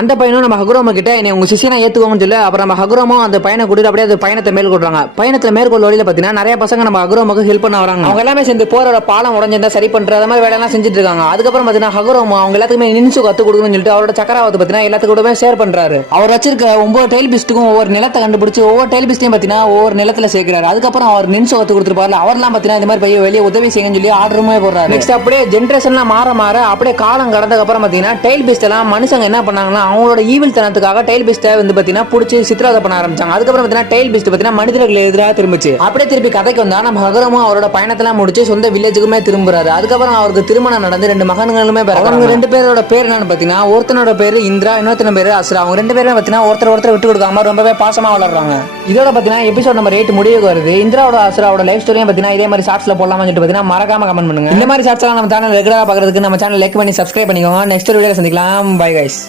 அந்த பையனும் நம்ம ஹகுரோமா கிட்ட என்னை உங்க சிஷியனா ஏத்துக்கோங்கன்னு சொல்லி அப்புறம் நம்ம ஹகுரோமும் அந்த பையனை கூட்டிட்டு அப்படியே அந்த பயணத்தை மேற்கொள்றாங்க. பயணத்துல மேற்கொள்ள வழியில பாத்தீங்கன்னா நிறைய பசங்க நம்ம ஹகுரோமுக்கு ஹெல்ப் பண்ண வராங்க. அவங்க எல்லாமே சேர்ந்து போரோட பாலம் உடஞ்சிருந்தா சரி பண்ற அந்த மாதிரி வேலையெல்லாம் செஞ்சுட்டு இருக்காங்க. அதுக்கப்புறம் பாத்தீங்கன்னா ஹகுரோமா அவங்க எல்லாத்துக்குமே நின்சு கத்து கொடுக்கணும்னு சொல்லிட்டு அவரோட சக்கராவத்தை பாத்தீங்கன்னா எல்லாத்துக்கூடவே ஷேர் பண்றாரு. அவர் வச்சிருக்க 9 டெயில் பிஸ்டுக்கும் ஒவ்வொரு நிலத்தை கண்டுபிடிச்சு ஒவ்வொரு டெயில் பிஸ்டையும் பாத்தீங்கன்னா ஒவ்வொரு நிலத்துல சேர்க்கிறாரு. அதுக்கப்புறம் அவர் நின்சு கத்து கொடுத்துருப்பாரு. அவர்லாம் பாத்தீங்கன்னா இந்த மாதிரி பையன் வெளியே உதவி செய்யுன்னு சொல்லி ஆர்டருமே போடுறாரு. நெக்ஸ்ட் அப்படியே ஜென்ரேஷன்லாம் மாற அப்படியே காலம் கடந்ததுக்கு அப்புறம் பாத்தீங்கன்னா டெயில் பிஸ்ட் எல்லாம் மனுஷங்க என்ன பண்ணாங்கன்னா அவங்களோட ஈவில் தனத்துக்காக டெயில் பிஸ்ட்டை வந்து பாத்தீங்கன்னா புடிச்சு சித்திரவதை பண்ண ஆரம்பிச்சாங்க. அதுக்கப்புறம் பாத்தீங்கன்னா டெயில் பிஸ்ட் பாத்தீங்கன்னா மனிதர்களுக்கு எதிராக திரும்பிச்சு. அப்படியே திருப்பி கதைக்கு வந்தா நம்ம ஹகுரோமும் அவரோட பயணத்தெல்லாம் முடிச்சு சொந்த வில்லேஜுக்குமே திரும்புறாரு. அதுக்கப்புறம் அவருக்கு திருமணம் நடந்து 2 மகன்களுமே பிறகு 2 பேரோட பேர் என்னன்னு பாத்தீங்கன்னா ஒருத்தனோட பேரு இந்திரா, இன்னொருத்தன பேரு அசுரா. அவங்க 2 பேரும் பாத்தீங்கன்னா ஒருத்தர் விட்டு கொடுக்காம ரொம்பவே பாசமா வளர்றாங்க. இதோட பாத்தீங்கன்னா எபிசோட் நம்பர் 8 முடிவுக்கு வருது. இந்திராவோட அசுராவோட லைஃப் ஸ்டோரியும் பாத்தீங்கன்னா இதே மாதிரி ஷார்ட்ஸ்ல போடலாம்னு சொல்லிட்டு பாத்தீங்கன்னா மறக்காம கமெண்ட் பண்ணுங்க. இந்த மாதிரி ஷார்ட்ஸ் எல்லாம் நம்ம சேனல் ரெகுலரா பாக்குறதுக்கு நம்ம சேனல் லைக் பண்ணி சப்ஸ்கிரைப் பண்ணிக்கோங்க. நெக்ஸ்ட் வீடியோல சந்திக்கலாம். Bye guys.